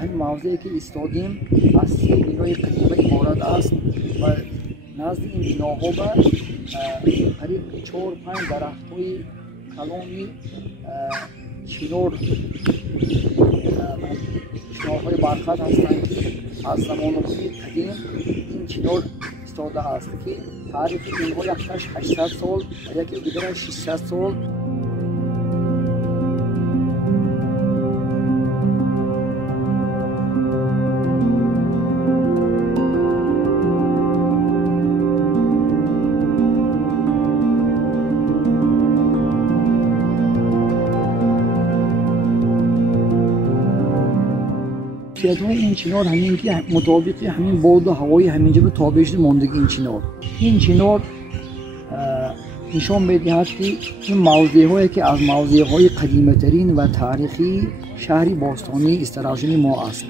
همین موضعی که ایستادیم از 3 بنای قدیمی عبارت است و نزد این بناها به قریب 4-5 درخت‌های کلامی چنارهای برخط هستند که از زمانهای قدیم این چنار ایستاده است که تعریف اینها یکیش 800 سال و یکی دیگرش 600 سال. خاصیت‌های این چنار همین که مطابق همین باد و هوای همینجا به تابش ماندگی این چنار نشان می‌دهد که این موضع‌هایی که از موضع‌های قدیمی‌ترین و تاریخی شهر باستانی استرالیا ما است.